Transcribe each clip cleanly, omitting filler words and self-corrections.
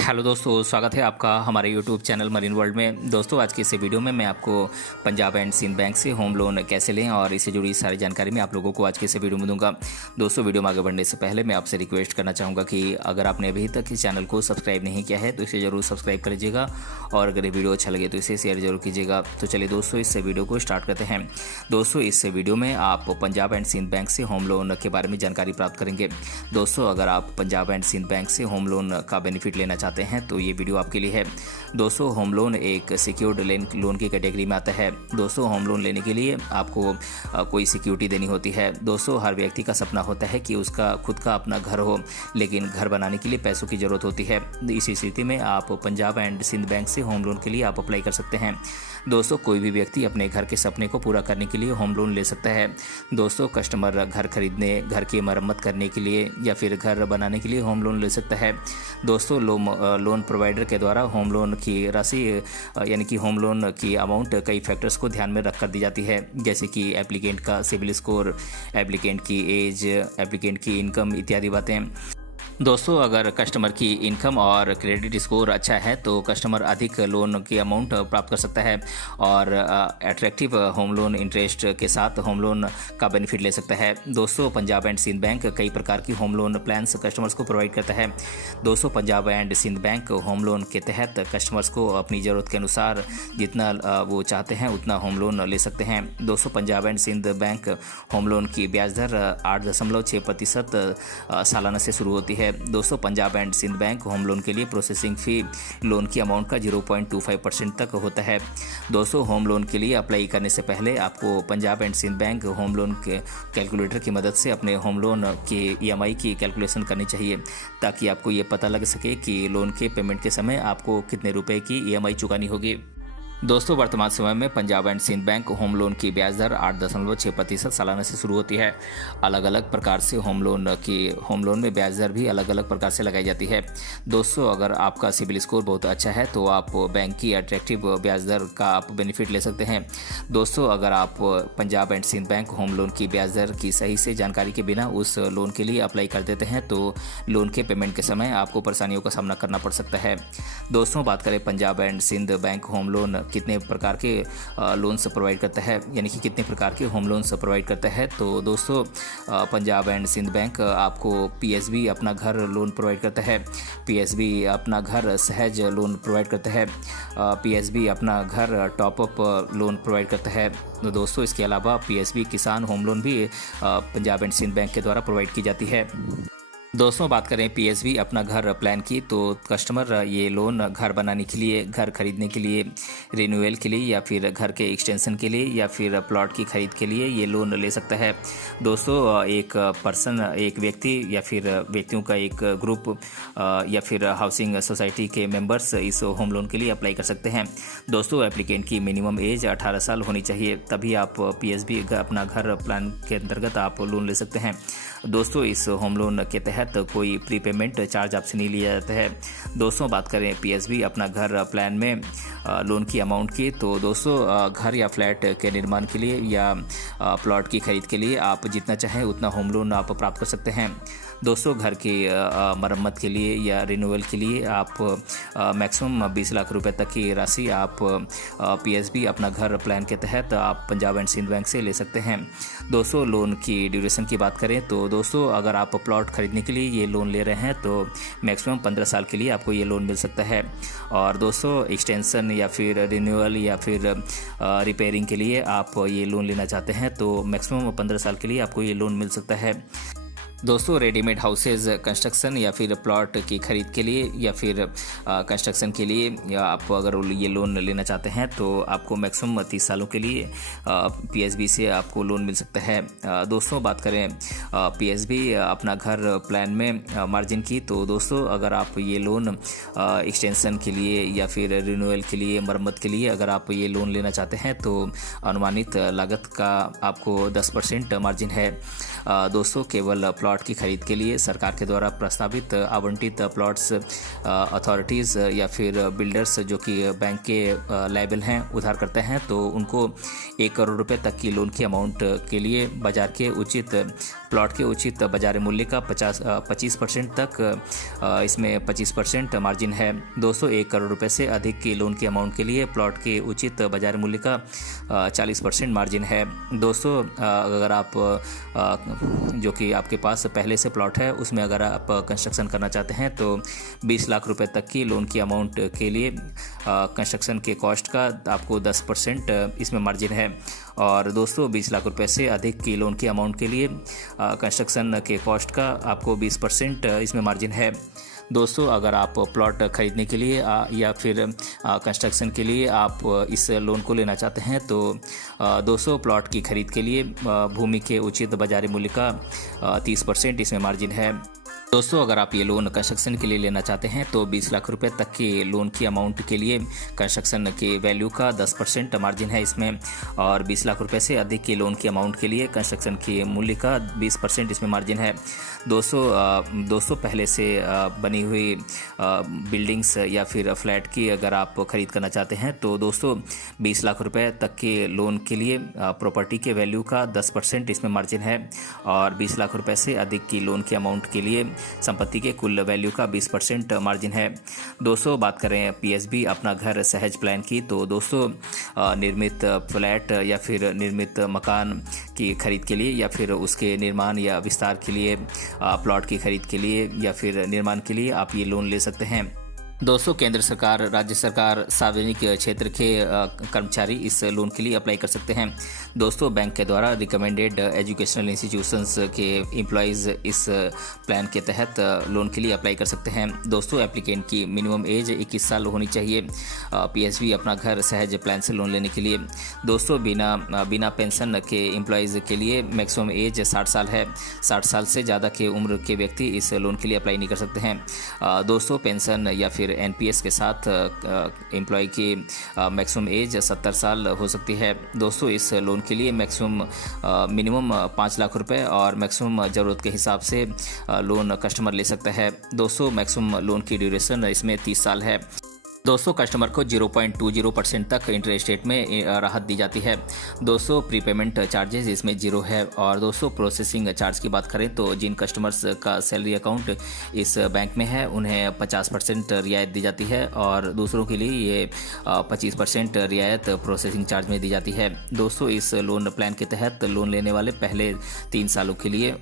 Hello दोस्तों, स्वागत है आपका हमारे यूट्यूब चैनल मरीन वर्ल्ड में। दोस्तों, आज की इस वीडियो में मैं आपको पंजाब एंड सिंध बैंक से होम लोन कैसे लें और इससे जुड़ी सारी जानकारी मैं आप लोगों को आज की इस वीडियो में दूंगा। दोस्तों, वीडियो में आगे बढ़ने से पहले मैं आपसे रिक्वेस्ट करना चाहूँगा कि अगर आपने अभी तक इस चैनल को सब्सक्राइब नहीं किया है तो इसे ज़रूर सब्सक्राइब कर लीजिएगा और अगर ये वीडियो अच्छा लगे तो इसे शेयर जरूर कीजिएगा। तो चलिए दोस्तों, इस वीडियो को स्टार्ट करते हैं। दोस्तों, इस वीडियो में आप पंजाब एंड सिंध बैंक से होम लोन के बारे में जानकारी प्राप्त करेंगे। दोस्तों, अगर आप पंजाब एंड सिंध बैंक से होम लोन का बेनिफिट लेना चाहते हैं तो ये वीडियो आपके लिए है। दोस्तों, होम लोन एक सिक्योर्ड लोन की कैटेगरी में आता है। दोस्तों, होम लोन लेने के लिए आपको कोई सिक्योरिटी देनी होती है। दोस्तों, हर व्यक्ति का सपना होता है कि उसका खुद का अपना घर हो, लेकिन घर बनाने के लिए पैसों की ज़रूरत होती है। इसी स्थिति में आप पंजाब एंड सिंध बैंक से होम लोन के लिए आप अप्लाई कर सकते हैं। दोस्तों, कोई भी व्यक्ति अपने घर के सपने को पूरा करने के लिए होम लोन ले सकता है। दोस्तों, कस्टमर घर खरीदने, घर की मरम्मत करने के लिए या फिर घर बनाने के लिए होम लोन ले सकता है। दोस्तों, लोन प्रोवाइडर के द्वारा होम लोन की राशि यानी कि होम लोन की अमाउंट कई फैक्टर्स को ध्यान में रखकर दी जाती है, जैसे कि एप्लीकेंट का सिविल स्कोर, एप्लीकेंट की एज, एप्लीकेंट की इनकम इत्यादि बातें। दोस्तों, अगर कस्टमर की इनकम और क्रेडिट स्कोर अच्छा है तो कस्टमर अधिक लोन की अमाउंट प्राप्त कर सकता है और अट्रैक्टिव होम लोन इंटरेस्ट के साथ होम लोन का बेनिफिट ले सकता है। दोस्तों, पंजाब एंड सिंध बैंक कई प्रकार की होम लोन प्लान्स कस्टमर्स को प्रोवाइड करता है। दोस्तों, Punjab and Sind bank home loan के तहत कस्टमर्स को अपनी ज़रूरत के अनुसार जितना वो चाहते हैं उतना होम लोन ले सकते हैं। दोस्तों, Punjab and Sind bank home loan की ब्याज दर 8.6% सालाना से शुरू होती है। दोस्तों, Punjab and Sind bank home loan के लिए प्रोसेसिंग फ़ी लोन की अमाउंट का 0.25% तक होता है। दोस्तों, होम लोन के लिए अप्लाई करने से पहले आपको Punjab and Sind bank home loan के कैलकुलेटर की मदद से अपने होम लोन की EMI की कैलकुलेशन करनी चाहिए, ताकि आपको ये पता लग सके कि लोन के पेमेंट के समय आपको कितने रुपए की EMI चुकानी होगी। दोस्तों, वर्तमान समय में Punjab and Sind bank home loan की ब्याज दर 8.6% सालाना से शुरू होती है। अलग अलग प्रकार से होम लोन में ब्याज दर भी अलग अलग प्रकार से लगाई जाती है। दोस्तों, अगर आपका सिबिल स्कोर बहुत अच्छा है तो आप बैंक की अट्रैक्टिव ब्याज दर का आप बेनिफिट ले सकते हैं। दोस्तों, अगर आप Punjab and Sind bank home loan की ब्याज दर की सही से जानकारी के बिना उस लोन के लिए अप्लाई कर देते हैं तो लोन के पेमेंट के समय आपको परेशानियों का सामना करना पड़ सकता है। दोस्तों, बात करें Punjab and Sind bank home loan कितने प्रकार के लोन्स प्रोवाइड करता है, यानी कि कितने प्रकार के होम लोन्स प्रोवाइड करता है, तो दोस्तों पंजाब एंड सिंध बैंक आपको PSB अपना घर लोन प्रोवाइड करता है। PSB अपना घर सहज लोन प्रोवाइड करता है। PSB अपना घर टॉपअप लोन प्रोवाइड करता है। तो दोस्तों, इसके अलावा PSB किसान होम लोन भी पंजाब एंड सिंध बैंक के द्वारा प्रोवाइड की जाती है। दोस्तों, बात करें PSB अपना घर प्लान की, तो कस्टमर ये लोन घर बनाने के लिए, घर खरीदने के लिए, रिन्यूअल के लिए या फिर घर के एक्सटेंशन के लिए या फिर प्लॉट की खरीद के लिए ये लोन ले सकता है। दोस्तों, एक व्यक्ति या फिर व्यक्तियों का एक ग्रुप या फिर हाउसिंग सोसाइटी के मेंबर्स इस होम लोन के लिए अप्लाई कर सकते हैं। दोस्तों, एप्लीकेंट की मिनिमम एज 18 साल होनी चाहिए, तभी आप PSB अपना घर प्लान के अंतर्गत आप लोन ले सकते हैं। दोस्तों, इस होम लोन के तहत कोई प्रीपेमेंट चार्ज आपसे नहीं लिया जाता है। दोस्तों, बात करें PSB अपना घर प्लान में लोन की अमाउंट की, तो दोस्तों घर या फ्लैट के निर्माण के लिए या प्लॉट की खरीद के लिए आप जितना चाहें उतना होम लोन आप प्राप्त कर सकते हैं। दोस्तों, घर की मरम्मत के लिए या रिन्यूअल के लिए आप मैक्सिमम 20 लाख रुपए तक की राशि आप PSB अपना घर प्लान के तहत आप पंजाब एंड सिंध बैंक से ले सकते हैं। दोस्तों, लोन की ड्यूरेशन की बात करें तो दोस्तों अगर आप प्लॉट खरीदने के लिए ये लोन ले रहे हैं तो मैक्सिमम 15 साल के लिए आपको ये लोन मिल सकता है। और दोस्तों, एक्सटेंशन या फिर रिन्यूअल या फिर रिपेयरिंग के लिए आप ये लोन लेना चाहते हैं तो मैक्सिमम 15 साल के लिए आपको ये लोन मिल सकता है। दोस्तों, रेडीमेड हाउसेज कंस्ट्रक्शन या फिर प्लॉट की खरीद के लिए या फिर कंस्ट्रक्शन के लिए या आप अगर ये लोन लेना चाहते हैं तो आपको मैक्सिमम 30 सालों के लिए PSB से आपको लोन मिल सकता है। दोस्तों, बात करें PSB अपना घर प्लान में मार्जिन की, तो दोस्तों अगर आप ये लोन एक्सटेंशन के लिए या फिर रिन्यूअल के लिए, मरम्मत के लिए अगर आप ये लोन लेना चाहते हैं तो अनुमानित लागत का आपको 10% मार्जिन है। दोस्तों, केवल प्लॉट की खरीद के लिए सरकार के द्वारा प्रस्तावित आवंटित प्लॉट्स अथॉरिटीज़ या फिर बिल्डर्स जो कि बैंक के लायबल हैं, उधार करते हैं, तो उनको 1 करोड़ रुपए तक की लोन की अमाउंट के लिए बाजार के उचित प्लॉट के उचित बाजार मूल्य का 25% तक इसमें 25% मार्जिन है। दोस्तों 1 करोड़ रुपए से अधिक की लोन की अमाउंट के लिए प्लॉट के उचित बाजार मूल्य का 40% मार्जिन है। दोस्तों अगर आप जो कि आपके पास पहले से प्लॉट है उसमें अगर आप कंस्ट्रक्शन करना चाहते हैं तो 20 लाख रुपए तक की लोन की अमाउंट के लिए कंस्ट्रक्शन के कॉस्ट का आपको 10% इसमें मार्जिन है। और दोस्तों 20 लाख रुपए से अधिक की लोन की अमाउंट के लिए कंस्ट्रक्शन के कॉस्ट का आपको 20% इसमें मार्जिन है। दोस्तों अगर आप प्लॉट खरीदने के लिए या फिर कंस्ट्रक्शन के लिए आप इस लोन को लेना चाहते हैं तो दोस्तों प्लॉट की खरीद के लिए भूमि के उचित बाजारी मूल्य का 30% इसमें मार्जिन है। दोस्तों अगर आप ये लोन कंस्ट्रक्शन के लिए लेना चाहते हैं तो 20 लाख रुपए तक के लोन की अमाउंट के लिए कंस्ट्रक्शन के वैल्यू का 10% मार्जिन है इसमें, और 20 लाख रुपए से अधिक की लोन की अमाउंट के लिए कंस्ट्रक्शन के मूल्य का 20% इसमें मार्जिन है। दोस्तों पहले से बनी हुई बिल्डिंग्स या फिर फ्लैट की अगर आप खरीद करना चाहते हैं तो दोस्तों 20 लाख रुपए तक के लोन के लिए प्रॉपर्टी के वैल्यू का 10% इसमें मार्जिन है, और 20 लाख रुपए से अधिक की लोन की अमाउंट के लिए संपत्ति के कुल वैल्यू का 20% मार्जिन है। दोस्तों बात करें पीएसबी अपना घर सहज प्लान की, तो दोस्तों निर्मित फ्लैट या फिर निर्मित मकान की खरीद के लिए या फिर उसके निर्माण या विस्तार के लिए, प्लॉट की खरीद के लिए या फिर निर्माण के लिए आप ये लोन ले सकते हैं। दोस्तों केंद्र सरकार, राज्य सरकार, सार्वजनिक क्षेत्र के कर्मचारी इस लोन के लिए अप्लाई कर सकते हैं। दोस्तों बैंक के द्वारा रिकमेंडेड एजुकेशनल इंस्टीट्यूशंस के एम्प्लॉयज़ इस प्लान के तहत लोन के लिए अप्लाई कर सकते हैं। दोस्तों एप्लीकेंट की मिनिमम एज 21 साल होनी चाहिए पीएसबी अपना घर सहज प्लान से लोन लेने के लिए। दोस्तों बिना पेंशन के एम्प्लॉयज़ के लिए मैक्सिमम एज 60 साल है। 60 साल से ज़्यादा के उम्र के व्यक्ति इस लोन के लिए अप्लाई नहीं कर सकते हैं। दोस्तों पेंशन या फिर एनपीएस के साथ एम्प्लॉय की मैक्सिमम एज 70 साल हो सकती है। दोस्तों इस लोन के लिए मिनिमम 5 लाख रुपए और मैक्सिमम ज़रूरत के हिसाब से लोन कस्टमर ले सकता है। दोस्तों मैक्सिमम लोन की ड्यूरेशन इसमें 30 साल है। दोस्तों कस्टमर को 0.20% तक इंटरेस्ट रेट में राहत दी जाती है। दोस्तों प्रीपेमेंट चार्जेस इसमें 0 है। और दोस्तों प्रोसेसिंग चार्ज की बात करें तो जिन कस्टमर्स का सैलरी अकाउंट इस बैंक में है उन्हें 50% रियायत दी जाती है, और दूसरों के लिए ये 25% रियायत प्रोसेसिंग चार्ज में दी जाती है। दोस्तों इस लोन प्लान के तहत लोन लेने वाले पहले 3 सालों के लिए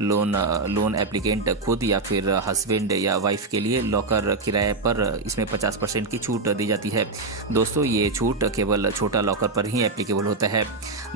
लोन एप्लीकेंट खुद या फिर हस्बैंड या वाइफ के लिए लॉकर किराए पर इसमें 50% की छूट दी जाती है। दोस्तों ये छूट केवल छोटा लॉकर पर ही एप्लीकेबल होता है।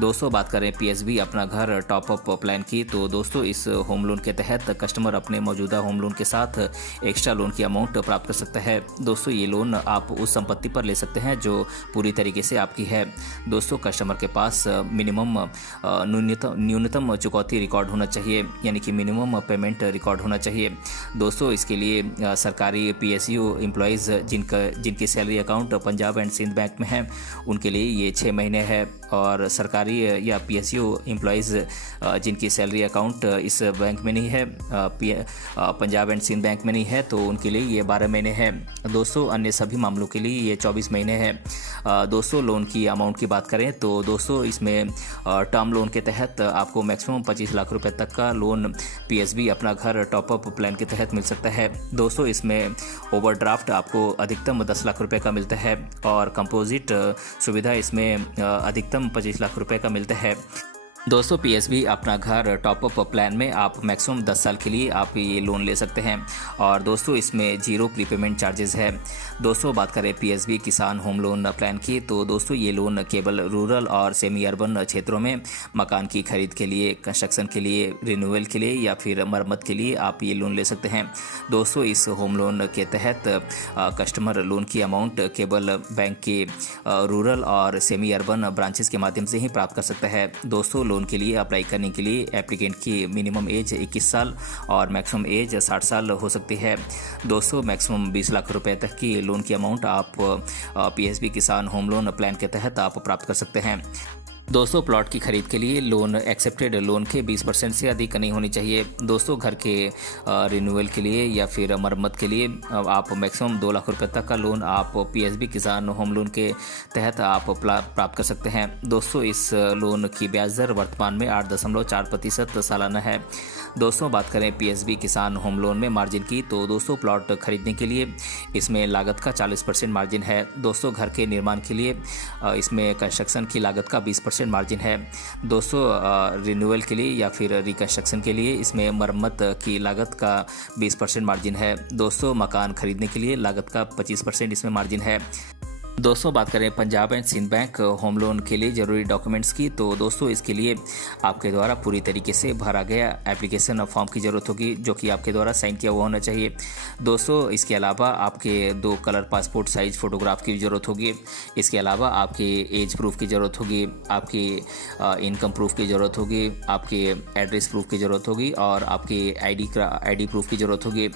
दोस्तों बात करें पीएसबी अपना घर टॉप अप प्लान की, तो दोस्तों इस होम लोन के तहत कस्टमर अपने मौजूदा होम लोन के साथ एक्स्ट्रा लोन की अमाउंट प्राप्त कर सकता है। दोस्तों ये लोन आप उस संपत्ति पर ले सकते हैं जो पूरी तरीके से आपकी है। दोस्तों कस्टमर के पास मिनिमम न्यूनतम चुकौती रिकॉर्ड होना चाहिए, यानी कि मिनिमम पेमेंट रिकॉर्ड होना चाहिए। दोस्तों इसके लिए सरकारी पीएसयू एम्प्लॉयज़ जिनकी salary account Punjab and Sind bank में है उनके लिए ये 6 महीने है, और सरकारी या पीएसयू एम्प्लॉयज़ जिनकी सैलरी अकाउंट इस बैंक में नहीं है, पंजाब एंड सिंध बैंक में नहीं है, तो उनके लिए ये 12 महीने है। दोस्तों अन्य सभी मामलों के लिए ये 24 महीने है। दोस्तों लोन की अमाउंट की बात करें तो दोस्तों इसमें टर्म लोन के तहत आपको मैक्सिमम 25 लाख रुपए तक का लोन पीएसबी अपना घर टॉपअप प्लान के तहत मिल सकता है। दोस्तों इसमें ओवरड्राफ्ट आपको अधिकतम 10 लाख रुपए का मिलता है, और कंपोजिट सुविधा इसमें अधिकतम 25 लाख रुपए का मिलता है। दोस्तों पीएसबी अपना घर टॉपअप प्लान में आप मैक्सिमम 10 साल के लिए आप ये लोन ले सकते हैं, और दोस्तों इसमें 0 प्रीपेमेंट चार्जेस है। दोस्तों बात करें पीएसबी किसान होम लोन प्लान की, तो दोस्तों ये लोन केवल रूरल और सेमी अर्बन क्षेत्रों में मकान की खरीद के लिए, कंस्ट्रक्शन के लिए, रिन्यूअल के लिए या फिर मरम्मत के लिए आप ये लोन ले सकते हैं। दोस्तों इस होम लोन के तहत कस्टमर लोन की अमाउंट केवल बैंक के रूरल और सेमी अर्बन ब्रांचेस के माध्यम से ही प्राप्त कर सकता है। दोस्तों लोन के लिए अप्लाई करने के लिए एप्लीकेंट की मिनिमम एज 21 साल और मैक्सिमम एज 60 साल हो सकती है। दोस्तों मैक्सिमम 20 लाख रुपए तक की लोन की अमाउंट आप पीएसबी किसान होम लोन प्लान के तहत आप प्राप्त कर सकते हैं। दोस्तों प्लॉट की खरीद के लिए लोन एक्सेप्टेड लोन के 20% से अधिक नहीं होनी चाहिए। दोस्तों घर के रिन्यूअल के लिए या फिर मरम्मत के लिए आप मैक्सिमम 2 लाख रुपए तक का लोन आप पीएसबी किसान होम लोन के तहत आप प्राप्त कर सकते हैं। दोस्तों इस लोन की ब्याज दर वर्तमान में 8.4% सालाना है। दोस्तों बात करें पीएसबी किसान होम लोन में मार्जिन की, तो दोस्तों प्लॉट खरीदने के लिए इसमें लागत का 40% मार्जिन है। दोस्तों घर के निर्माण के लिए इसमें कंस्ट्रक्शन की लागत का 20% मार्जिन है। दोस्तों रिन्यूअल के लिए या फिर रिकंस्ट्रक्शन के लिए इसमें मरम्मत की लागत का 20% मार्जिन है। दोस्तों मकान खरीदने के लिए लागत का 25% इसमें मार्जिन है। दोस्तों बात करें Punjab and Sind bank home loan के लिए ज़रूरी डॉक्यूमेंट्स की, तो दोस्तों इसके लिए आपके द्वारा पूरी तरीके से भरा गया एप्लीकेशन फॉर्म की ज़रूरत होगी, जो कि आपके द्वारा साइन किया हुआ होना चाहिए। दोस्तों इसके अलावा आपके 2 कलर पासपोर्ट साइज़ फ़ोटोग्राफ की ज़रूरत होगी। इसके अलावा आपके एज प्रूफ की ज़रूरत होगी, आपकी इनकम प्रूफ की ज़रूरत होगी, आपके एड्रेस प्रूफ की ज़रूरत होगी और आपके आई डी प्रूफ की ज़रूरत होगी।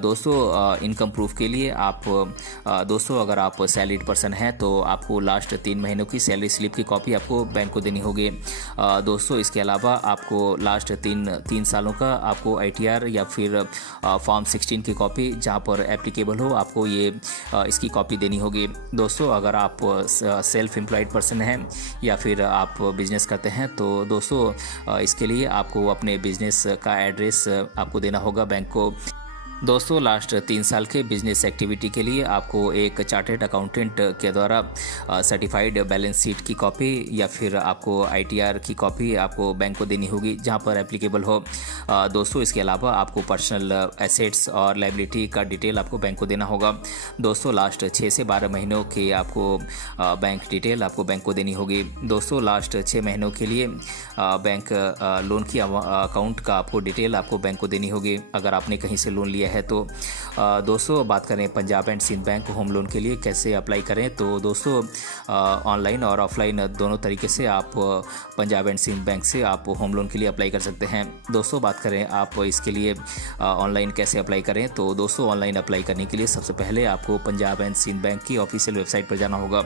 दोस्तों इनकम प्रूफ के लिए आप दोस्तों अगर आप सैलरी पर्सन है तो आपको लास्ट 3 महीनों की सैलरी स्लिप की कॉपी आपको बैंक को देनी होगी। दोस्तों इसके अलावा आपको लास्ट 3 सालों का आपको आईटीआर या फिर फॉर्म 16 की कॉपी जहां पर एप्लीकेबल हो आपको ये इसकी कॉपी देनी होगी। दोस्तों अगर आप सेल्फ एम्प्लॉयड पर्सन हैं या फिर आप बिजनेस करते हैं तो दोस्तों इसके लिए आपको अपने बिजनेस का एड्रेस आपको देना होगा बैंक को। दोस्तों लास्ट 3 साल के बिजनेस एक्टिविटी के लिए आपको एक चार्टेड अकाउंटेंट के द्वारा सर्टिफाइड बैलेंस शीट की कॉपी या फिर आपको आईटीआर की कॉपी आपको बैंक को देनी होगी जहां पर एप्लीकेबल हो। दोस्तों इसके अलावा आपको पर्सनल एसेट्स और लायबिलिटी का डिटेल आपको बैंक को देना होगा। दोस्तों लास्ट 6 से 12 महीनों के आपको बैंक डिटेल आपको बैंक को देनी होगी। दोस्तों लास्ट 6 महीनों के लिए बैंक लोन की अकाउंट का आपको डिटेल आपको बैंक को देनी होगी अगर आपने कहीं से लोन लिया है तो। दोस्तों बात करें Punjab and Sind bank home loan के लिए कैसे अप्लाई करें, तो दोस्तों ऑनलाइन और ऑफलाइन दोनों तरीके से आप पंजाब एंड सिंध बैंक से आप होम लोन के लिए अप्लाई कर सकते हैं। दोस्तों बात करें आप इसके लिए ऑनलाइन कैसे अप्लाई करें, तो दोस्तों ऑनलाइन अप्लाई करने के लिए सबसे पहले आपको पंजाब एंड सिंध बैंक की ऑफिशियल वेबसाइट पर जाना होगा।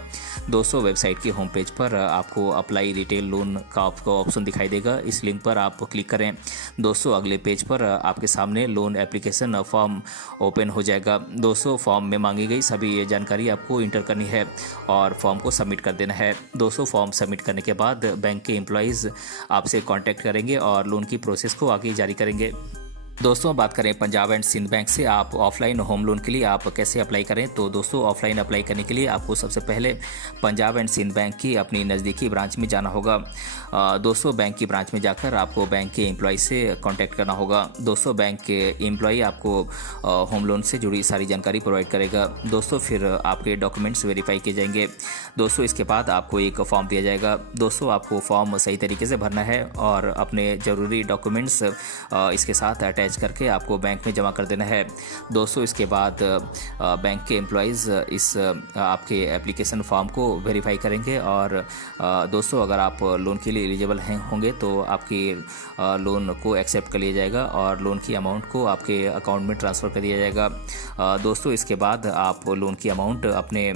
दोस्तों वेबसाइट के होम पेज पर आपको अप्लाई रिटेल लोन का आपको ऑप्शन दिखाई देगा, इस लिंक पर आप क्लिक करें। दोस्तों अगले पेज पर आपके सामने लोन एप्लीकेशन फॉर्म ओपन हो जाएगा। दोस्तों फॉर्म में मांगी गई सभी जानकारी आपको इंटर करनी है और फॉर्म को सबमिट कर देना है। दोस्तों फॉर्म सबमिट करने के बाद बैंक के एम्प्लॉयज़ आपसे कांटेक्ट करेंगे और लोन की प्रोसेस को आगे जारी करेंगे। दोस्तों बात करें पंजाब एंड सिंध बैंक से आप ऑफलाइन होम लोन के लिए आप कैसे अप्लाई करें, तो दोस्तों ऑफलाइन अप्लाई करने के लिए आपको सबसे पहले पंजाब एंड सिंध बैंक की अपनी नज़दीकी ब्रांच में जाना होगा। दोस्तों बैंक की ब्रांच में जाकर आपको बैंक के एम्प्लॉय से कांटेक्ट करना होगा। दोस्तों बैंक के एम्प्लॉय आपको होम लोन से जुड़ी सारी जानकारी प्रोवाइड करेगा। दोस्तों फिर आपके डॉक्यूमेंट्स वेरीफाई किए जाएंगे। दोस्तों इसके बाद आपको एक फॉर्म दिया जाएगा। दोस्तों आपको फॉर्म सही तरीके से भरना है और अपने ज़रूरी डॉक्यूमेंट्स इसके साथ अटैच करके आपको बैंक में जमा कर देना है। दोस्तों इसके बाद बैंक के एम्प्लॉयज़ इस आपके एप्लीकेशन फॉर्म को वेरीफाई करेंगे और दोस्तों अगर आप लोन के लिए एलिजिबल होंगे तो आपकी लोन को एक्सेप्ट कर लिया जाएगा और लोन की अमाउंट को आपके अकाउंट में ट्रांसफ़र कर दिया जाएगा। दोस्तों इसके बाद आप लोन की अमाउंट अपने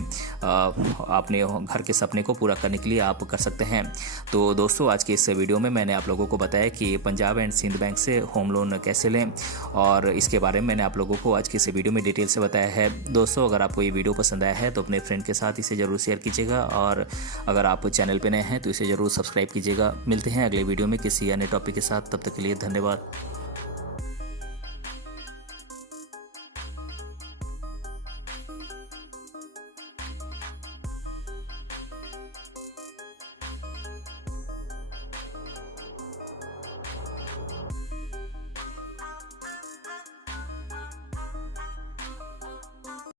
घर के सपने को पूरा करने के लिए आप कर सकते हैं। तो दोस्तों आज के इस वीडियो में मैंने आप लोगों को बताया कि पंजाब एंड सिंध बैंक से होम लोन कैसे लें और इसके बारे में मैंने आप लोगों को आज के इस वीडियो में डिटेल से बताया है। दोस्तों अगर आपको ये वीडियो पसंद आया है तो अपने फ्रेंड के साथ इसे ज़रूर शेयर कीजिएगा और अगर आप चैनल पे नए हैं तो इसे ज़रूर सब्सक्राइब कीजिएगा। मिलते हैं अगले वीडियो में किसी अन्य टॉपिक के साथ, तब तक के लिए धन्यवाद।